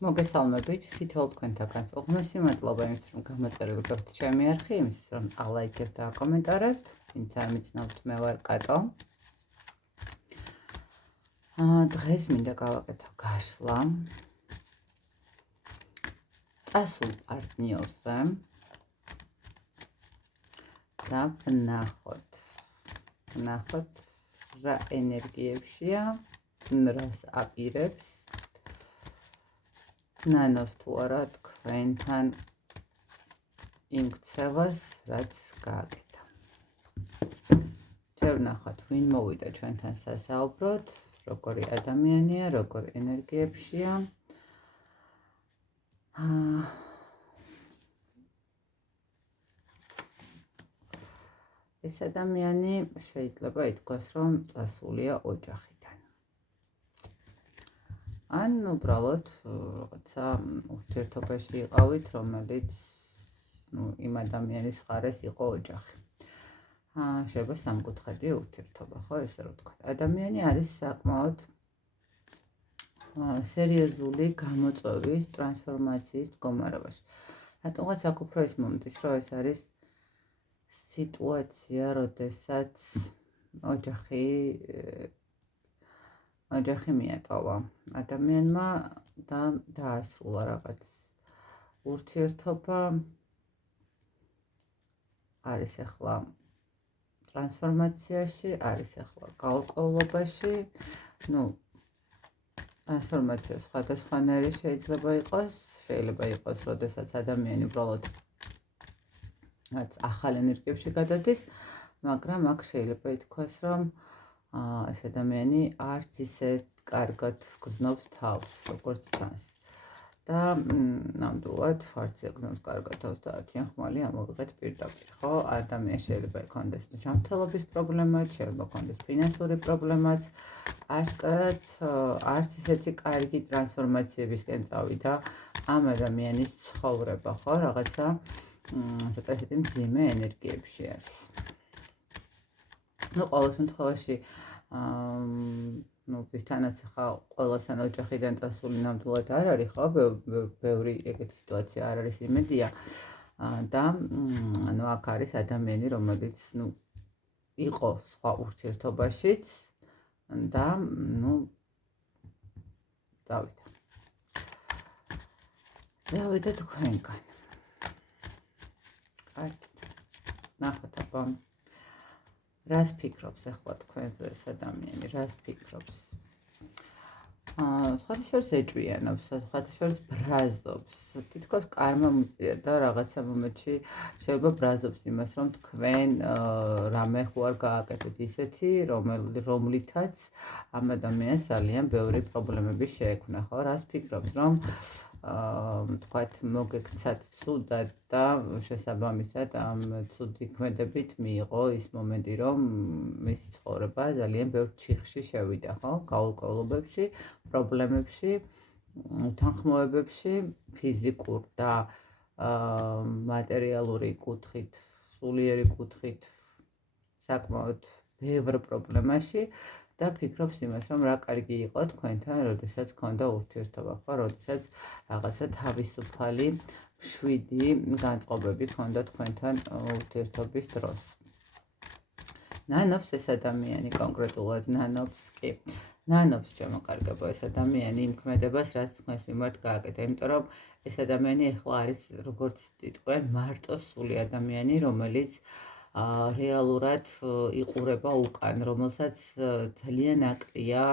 მოგესალმებით, თითოეულ თქვენთაგანს უღმესი მადლობა იმისთვის, რომ გამოწერილი გაქვთ ჩემი არხი, იმისთვის, რომ ალაიქებთ და აკომენტარებთ. ვინც არ მიცნობთ, მე ვარ კატო. დღეს მინდა გავაკეთო გაშლა წასულ პარტნიორზე და ვნახოთ რა ენერგიებშია, რას აპირებს, ნანობს თუ არა თქვენთან იმ ქცევას, რაც გააკეთა. ჯერ ვნახოთ, ვინ მოვიდა ჩვენთან სასაუბროდ, როგორი ადამიანია, როგორ ენერგიებშია. ეს ადამიანი შეიძლება ითქვას, რომ წასულია ოჯახიდან. ან უბრალოდ რაღაცა ურთიერთობაში იყავით, რომელიც იმ ადამიანის ხარეს იყო ოჯახი. შეიძლება სამკუთხედი ურთიერთობა, ხო, ესე რომ ვთქვათ. ადამიანი არის საკმაოდ სერიოზული გამოწვევის, ტრანსფორმაციის მდგომარეობაში. რატომღაც აქ უფრო ის მომდის, რომ ეს არის სიტუაცია, როდესაც ოჯახი მიატოვა ადამიანმა და დაასრულა რაღაც ურთიერთობა. არის ახლა ტრანსფორმაციაში, არის ახლა გაურკვევლობაში. ტრანსფორმაცია სხვადასხვანაირი შეიძლება იყოს, როდესაც ადამიანი უბრალოდ ახალ ენერგიებში გადადის, მაგრამ აქ შეიძლება ითქვას, რომ ეს ადამიანი არც ისე კარგად გრძნობს თავს, როგორც ჩანს. და ნამდვილად არც ეგზნობს კარგად თავს და თინხმალი ამოვიღეთ პირდაპირ, ხო? ადამიანს შეიძლება იქონდეს ჯანმრთელობის პრობლემაც, შეიძლება იქონდეს ფინანსური პრობლემაც, აშკარად არც ისეთი კარგი ტრანსფორმაციებისკენ წავიდა ამ ადამიანის ცხოვრება, ხო? რაღაცა ცოტა ისეთი მძიმე ენერგიებში არის. ყოველ შემთხვევაში ვისთანაც ახლა ყველასთან ოჯახიდან წასული ნამდვილად არ არის, ხო? ბევრი ეგეთი სიტუაცია არ არის იმედია. და აქ არის ადამიანი, რომელიც იყო სხვა ურთიერთობაშიც და დავიდა თქვენგან. კარგი. ნახოთ აბა რას ფიქრობს ახლა თქვენზე ეს ადამიანი, რას ფიქრობს? სხვადასხვა ეჭვიანობს, სხვადასხვა ბრაზობს. თითქოს კარმა მიწია და რაღაცა მომენტში შეიძლება ბრაზობს იმას, რომ თქვენ რამე ხო არ გააკეთეთ ისეთი, რომლითაც ამ ადამიანს ძალიან ბევრი პრობლემები შეექმნა, ხო? რას ფიქრობს, რომ თქვათ მოგექცათ ცუდად და შესაბამისად ამ ცუდი ქმედებით მიიღო ის მომენტი, რომ მისი ცხოვრება ძალიან ბევრ ჩიხში შევიდა, ხო? გაურკვევლობებში, პრობლემებში, უთანხმოებებში, ფიზიკურ და მატერიალური კუთხით, სულიერი კუთხით, საკმაოდ ბევრ პრობლემაში და ფიქრობს იმას, რომ რა კარგი იყო თქვენთან, როდესაც გქონდა ურთიერთობა, ხო? როდესაც რაღაცა თავისუფალი, მშვიდი განწყობები გქონდა თქვენთან ურთიერთობის დროს. ნანობს ეს ადამიანი კონკრეტულად, ნანობს შემოკარგებო ეს ადამიანი იმ ქმედებას, რაც თქვენს მიმართ გააკეთა, იმიტომ რომ ეს ადამიანი ახლა არის, როგორც იტყვიან, მარტო სული ადამიანი, რომელიც რეალურად იყურება უკან, რომელსაც ძალიან აკლია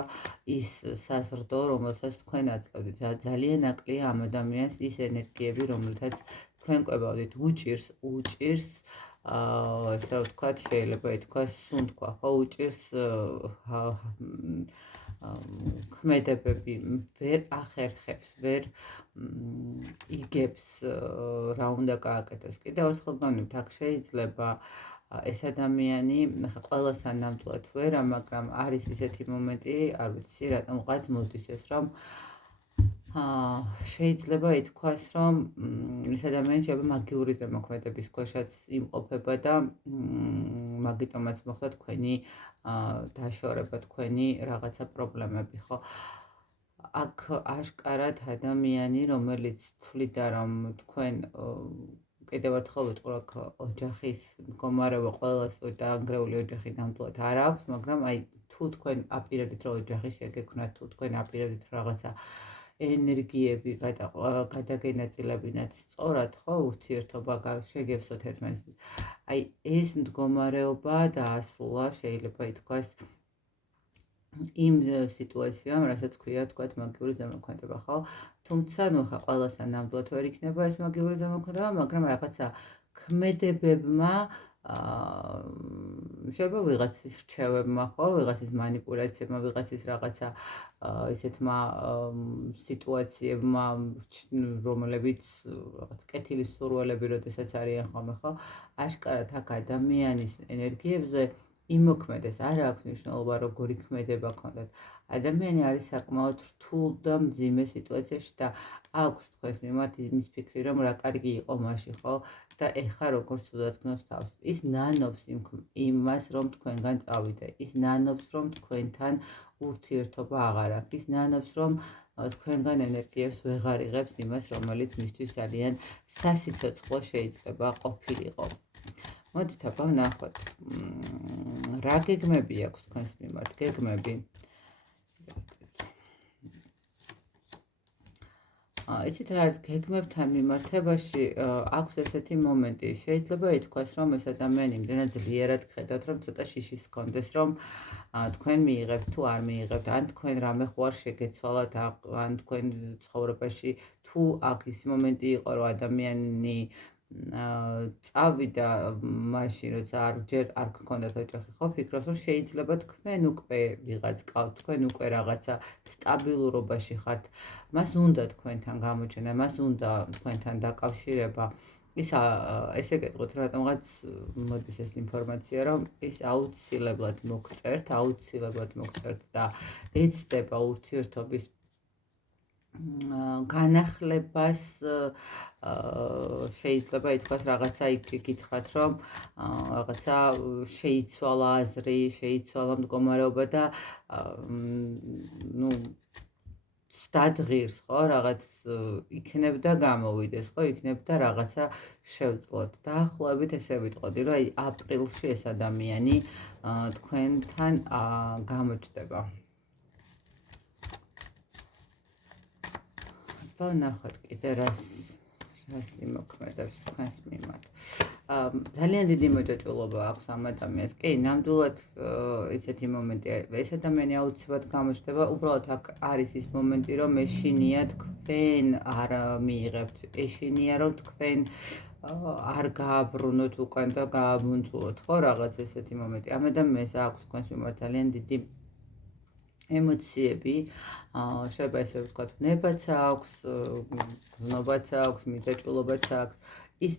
ის საზრდო, რომელსაც თქვენ აძლევთ. ძალიან აკლია ამ ადამიანს ის ენერგიები, რომელთაც თქვენ ყვებავდით, უჭირს ესე რომ ვთქვათ, შეიძლება ითქვას, სუნთქვა, ხო, უჭირს ქმედებები, ვერ ახერხებს, ვერ იგებს რა უნდა გააკეთოს. კიდევ ერთხელ გონებთ, აქ შეიძლება ეს ადამიანი ყველასთან ნამდვილად ვერა, მაგრამ არის ისეთი მომენტი, არ ვიცი, რატომღაც მოდის ეს, რომ შეიძლება ითქვას, რომ ეს ადამიანი შეიძლება მაგიური ზემოქმედების ქვეშაც იმყოფება და მაგიტომაც მოხდა თქვენი დაშორება, თქვენი რაღაცა პრობლემები, ხო? აქ აშკარად ადამიანი, რომელიც თვლიდა, რომ თქვენ კიდევ ერთხელ ვიტყვი, რომ ოჯახის მდგომარეობა ყველას დაანგრეული ოჯახი ნამდვილად არ აქვს, მაგრამ აი თუ თქვენ აპირებდით, რომ ოჯახი შეგექმნათ, თუ თქვენ აპირებდით რაღაცა ენერგიები გადაგენაწილებინათ სწორად, ხო, ურთიერთობა შეგევსოთ ერთმანეთს. აი ეს მდგომარეობა დაასრულა, შეიძლება ითქვას, იმ სიტუაციამ, რასაც ქვია თქვათ მაგიური ზემოქმედება, ხო? თუმცა, ნუ ხა ყველასთან ნამდვილად ვერ იქნება ეს მაგიური ზემოქმედება, მაგრამ რაღაცა ქმედებებმა შეიძლება ვიღაცის რჩევებმა, ხო, ვიღაცის манипуляციებმა, ვიღაცის რაღაცა ისეთმა სიტუაციებმა, რომლებიც რაღაც კეთილის სურვილები, როდესაც არიან ხოლმე, ხო? აშკარად აქ ადამიანის ენერგიებზე იმოქმედეს, არ აქვს მნიშვნელობა, როგორი ქმედება ქონდათ. ადამიანი არის საკმაოდ რთულ და მძიმე სიტუაციაში და აქვს თქვენს მიმართ იმის ფიქრი, რომ რა კარგი იყო მაშინ, ხო? და ეხა როგორც უდადგნობს თავს. ის ნანობს იმას, რომ თქვენგან წავიდე. ის ნანობს, რომ თქვენთან ურთიერთობა აღარ აქვს. ის ნანობს, რომ თქვენგან ენერგიებს ვეღარ იღებს იმას, რომელიც მისთვის ძალიან სასიცოცხლო შეიძლება ყოფილიყო. მოდით აბა ვნახოთ, რა გეგმები აქვს თქვენს მიმართ, გეგმები. იცით რა არის გეგმებთან მიმართებაში აქვს ესეთი მომენტი, შეიძლება ითქვას, რომ ეს ადამიანი იმდენად ძლიერად გხედავთ, რომ ცოტა შიშის ჰქონდეს, რომ თქვენ მიიღებთ თუ არ მიიღებთ, ან თქვენ რამე ხო არ შეგეცვალათ, ან თქვენ ცხოვრებაში თუ აქ ის მომენტი იყო, რომ ადამიანი წავიდა მაშინ, როცა ჯერ არ გქონდათ ოჯახი, ხო, ფიქრობს, რომ შეიძლება თქვენ უკვე ვიღაც გყავთ, თქვენ უკვე რაღაცა სტაბილურობაში ხართ, მას უნდა თქვენთან გამოჩენა, მას უნდა თქვენთან დაკავშირება. ის ესე გეტყვით, რატომღაც მოდის ეს ინფორმაცია, რომ ის აუცილებლად მოგწერთ და ეცდება ურთიერთობის განახლებას. შეიძლება ითქვას რაღაცა იგითხათ, რომ რაღაცა შეიცვალა აზრი, შეიცვალა მდგომარეობა და ნუ დადღირს, ხო, რაღაც იქნებდა გამოვიდეს, ხო, იქნებდა რაღაცა შევწყოთ. დაახლოებით ესე ვიტყოდი, რომ აი აპრილში ეს ადამიანი თქვენთან გამოჩნდება. ვნახოთ კიდე რას იმოქმედებს თქვენს მიმართ. ძალიან დიდი მოჭაჭულობა აქვს ამ ადამიანს. კი, ნამდვილად ისეთი მომენტია. ეს ადამიანი აუცილებლად გამოჩნდება. უბრალოდ აქ არის ის მომენტი, რომ ეშინია თქვენ არ მიიღებთ. ეშინია, რომ თქვენ არ გააბრუნოთ უკან და გააბუნწულოთ, ხო, რაღაც ესეთი მომენტი. ამ ადამიანს აქვს თქვენს მიმართ ძალიან დიდი ემოციები, შეიძლება ესე ვთქვათ, ვნებაც აქვს, გზნობაც აქვს, მიჯაჭულობაც აქვს. ის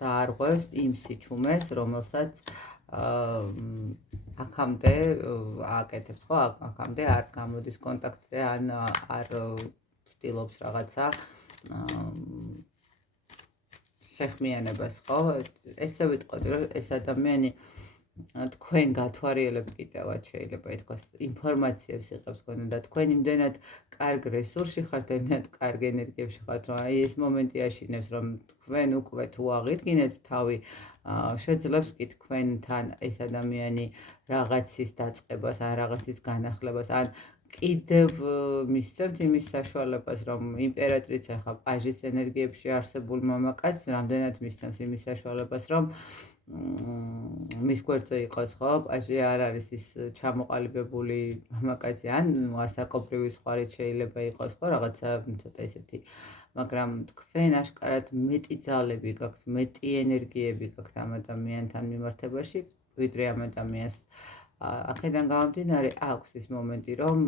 დაარღვევს იმ სიჩუმეს, რომელსაც აქამდე აკეთებს, ხო, აქამდე არ გამოდის კონტაქტზე, ან არ ცდილობს რაღაცა შეხმიანებას, ხო? ესე ვიტყოდი, რომ ეს ადამიანი თქვენ გათვალიერებთ კიდევაც შეიძლება ითქვას, ინფორმაციებს იღებს თქვენ და თქვენ იმდენად კარგ რესურსში ხართ, იმდენად კარგ ენერგიებში ხართ, რომ აი ეს მომენტი აშინებს, რომ თქვენ უკვე თუ აღიდგინეთ თავი, შეძლებს კი თქვენთან ეს ადამიანი რაღაცის დაწყებას, ან რაღაცის განახლებას, ან კიდევ მისცემთ იმის საშუალებას, რომ იმპერატრიცა ხა პაჟის ენერგიებში არსებული მამაკაც, რამდენად მისცემს იმის საშუალებას, რომ მის გვერდზე იყოს, ხო, პაჟი არ არის ის ჩამოყალიბებული მამაკაცი, ან ასაკობრივი სხვარიც შეიძლება იყოს, ხო, რაღაცა ცოტა ისეთი, მაგრამ თქვენ აშკარად მეტი ძალები გაქვთ, მეტი ენერგიები გაქვთ ამ ადამიანთან მიმართებაში, ვიდრე ამ ადამიანს. აქედან გამომდინარე, აქვს ის მომენტი, რომ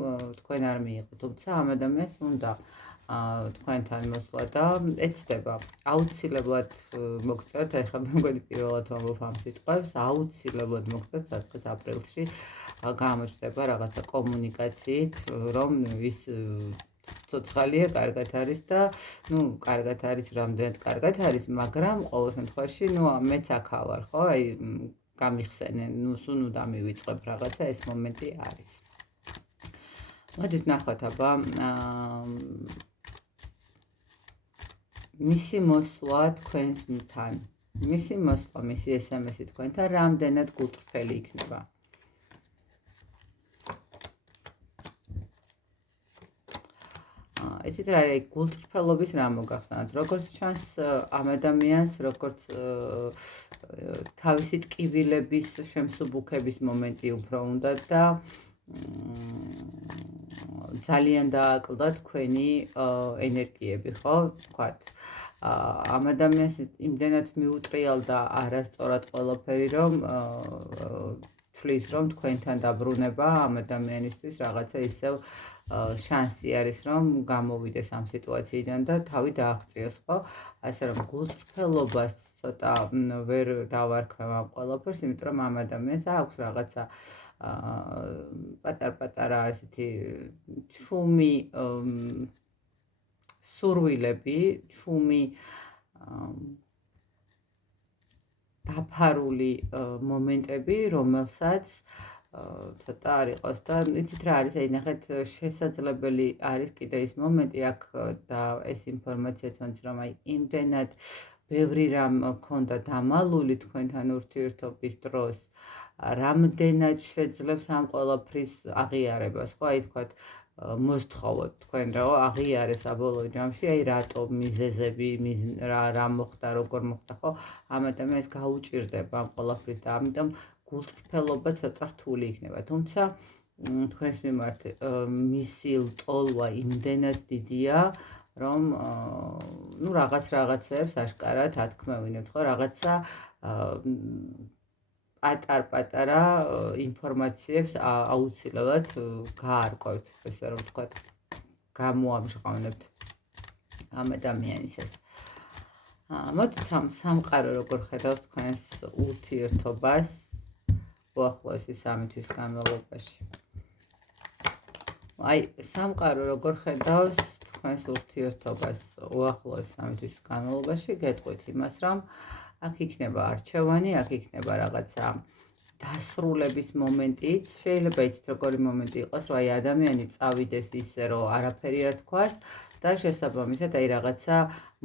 თქვენ არ მიიღოთ, თუმცა ამ ადამიანს უნდა თქვენთან მოსვლა და ეცდება. აუცილებლად მოგწერთ, ეხლა მეგონი პირველად ვამბობ ამ სიტყვებს, აუცილებლად მოგწერთ სადღაც აპრილში გამოჩნდება რაღაცა კომუნიკაციით, რომ ის ცოცხალია, კარგად არის და ნუ კარგად არის, რამდენად კარგად არის, მაგრამ ყოველ შემთხვევაში ნუ მეც აქა ვარ, ხო, აი გამიხსენე, ნუ დამივიწყებ რაღაცა, ეს მომენტი არის. მოდით ნახოთ აბა მისი მოსვლა თქვენთან, მისი მოსვლა, მისი SMS-ი თქვენთან რამდენად გულწრფელი იქნება. იცით რა არის გულწრფელობის რა მოგახსენოთ, როგორც ჩანს ამ ადამიანს, როგორც თავისი ტკივილების შემსუბუქების მომენტი უფრო უნდა და ძალიან დააკლდა თქვენი ენერგიები, ხო, ვთქვათ. ამ ადამიანს იმდენად მიუტრიალდა არასწორად ყველაფერი, რომ თვლის, რომ თქვენთან დაბრუნება ამ ადამიანისთვის რაღაცა ისევ შანსი არის, რომ გამოვიდეს ამ სიტუაციიდან და თავი დააღწიოს, ხო? ასე რომ გულწრფელობას ცოტა ვერ დავარქვევ ამ ყველაფერს, იმიტომ რომ ამ ადამიანს აქვს რაღაცა პატარ-პატარა ასეთი ჩუმი სურვილები, ჩუმი დაფარული მომენტები, რომელსაც ცოტა არ იყოს და იცით რა არის, აი ნახეთ, შესაძლებელი არის კიდე ის მომენტი აქ და ეს ინფორმაციაც მაქვს, რომ აი იმდენად ბევრი რამ ქონდა დამალული თქვენთან ურთიერთობის დროს, რამდენად შეძლებს ამ ყველაფრის აღიარებას, ხო, აი თქვათ მოსთხოვოთ თქვენ რა აღიარეს საბოლოო ჯამში, აი რატო მიზეზები, რა მოხდა, როგორ მოხდა, ხო, ამ ადამიანს გაუჭირდება ამ ყველაფრის და ამიტომ გულწრფელობა ცოტა რთული იქნება, თუმცა თქვენს მიმართ მისი ლტოლვა იმდენად დიდია, რომ ნუ რაღაცებს აშკარად ათქმევინებთ, ხო, რაღაცა პატარ-პატარა ინფორმაციებს აუცილებლად გაარკვევთ, ესე რომ ვთქვათ, გამოამჟღავნებთ ამ ადამიანის ეს. მოდით სამყარო როგორ ხედავს თქვენს ურთიერთობას უახლოესი 3 თვის განმავლობაში. აი, სამყარო როგორ ხედავს თქვენს ურთიერთობას უახლოესი 3 თვის განმავლობაში, გეტყვით იმას, რომ აქ იქნება არჩევანი, აქ იქნება რაღაცა დასრულების მომენტიც, შეიძლება იცით როგორი მომენტი იყოს, რომ აი ადამიანი წავიდეს ისე, რომ არაფერი არ თქვას და შესაბამისად აი რაღაცა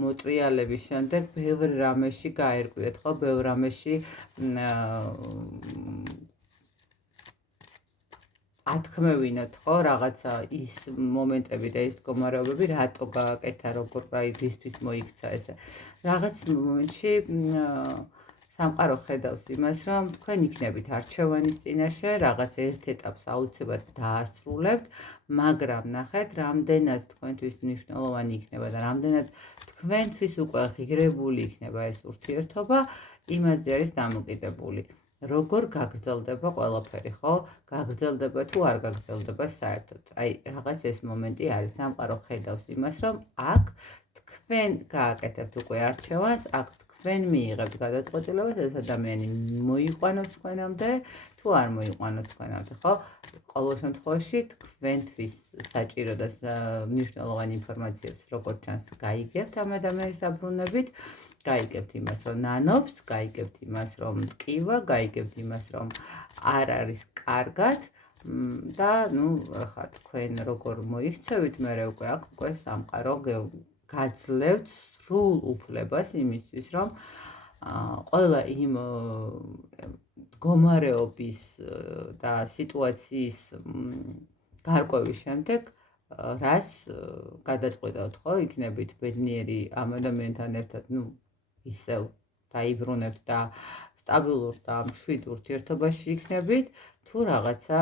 მოტრიალების შემდეგ ბევრ რამეში გაერკვიეთ, ხო, ბევრ რამეში ათქმევინოთ, ხო, რაღაცა ის მომენტები და ის მდგომარეობები, რატო გააკეთა, როგორ აი რისთვის მოიქცა ესე. რაღაც მომენტში სამყარო ხედავს იმას, რომ თქვენ იქნებით არჩევანის წინაშე, რაღაც ერთ ეტაპს აუცილებლად დაასრულებთ, მაგრამ ნახეთ, რამდენად თქვენთვის მნიშვნელოვანი იქნება და რამდენად თქვენთვის უკვე ღირებული იქნება ეს ურთიერთობა, იმაზე არის დამოკიდებული. როგორ გაგრძელდება ყველაფერი, ხო? გაგრძელდება თუ არ გაგრძელდება საერთოდ. აი, რაღაც ეს მომენტი არის, სამყარო ხედავს იმას, რომ აქ თქვენ გააკეთებთ უკვე არჩევანს, აქ თქვენ მიიღებთ გადაწყვეტილებას, ეს ადამიანი მოიყვანოს თქვენამდე, თუ არ მოიყვანოს თქვენამდე, ხო? ყოველ შემთხვევაში თქვენთვის საჭირო და მნიშვნელოვანი ინფორმაციებს როგორც ჩანს გაიგებთ ამ ადამიანის დაბრუნებით, გაიგებთ იმას, რომ ნანობს, გაიგებთ იმას, რომ ტკივა, გაიგებთ იმას, რომ არ არის კარგად და ნუ ახლა თქვენ როგორ მოიქცევით, მე უკვე აქ უკვე სამყარო გაძლევთ სრულ უფლებას იმისთვის, რომ ყველა იმ მდგომარეობის და სიტუაციის გარკვევის შემდეგ რას გადაწყვეტავთ, ხო, იქნებით ბედნიერი ამ ადამიანთან ერთად, ნუ ისევ დაიბრუნებთ და სტაბილურ და მშვიდ ურთიერთობაში იქნებით, თუ რაღაცა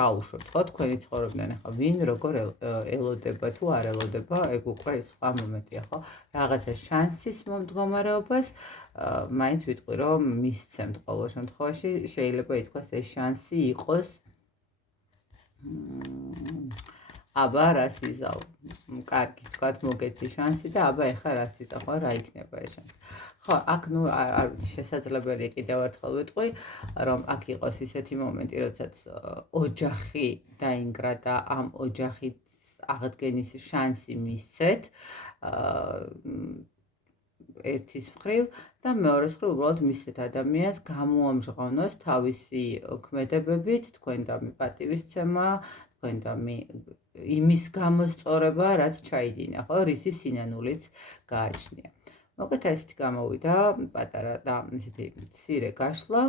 გაუშვებთ, ხო, თქვენი ცხოვრებიდან ახლა ვინ როგორ ელოდება თუ არ ელოდება, ეგ უკვე სხვა მომენტია, ხო? რაღაცა შანსის მდგომარეობას მაინც ვიტყვი, რომ მისცემთ ყოველ შემთხვევაში, შეიძლება ითქვას ეს შანსი იყოს აბა რას იზავ, კარგი, თქვათ მოგეცი შანსი და აბა ეხლა რას იზავ, ხო, რა იქნება ეს შანსი. ხო, აქ ნუ არ შესაძლებელი კიდევ ერთხელ ვიტყვი, რომ აქ იყოს ისეთი მომენტი, როდესაც ოჯახი დაინგრა და ამ ოჯახის აღდგენის შანსი მისცეთ, ერთის მხრივ და მეორეს მხრივ უბრალოდ მისცეთ ადამიანს გამოამჟღავნოს თავისი ქმედებებით, თქვენ და პატივისცემა, თქვენ და იმის გამოსწორება, რაც ჩაიდინა, ხო, რისი სინანულიც გააჩნია. მოკლედ ესეთი გამოვიდა პატარა და ისეთი მცირე გაშლა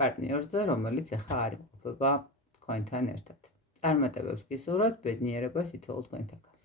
პარტნიორზე, რომელიც ახლა არ იმყოფება თქვენთან ერთად. წარმატებებს გისურვებთ, ბედნიერებას ითოვლ თქვენთაგან.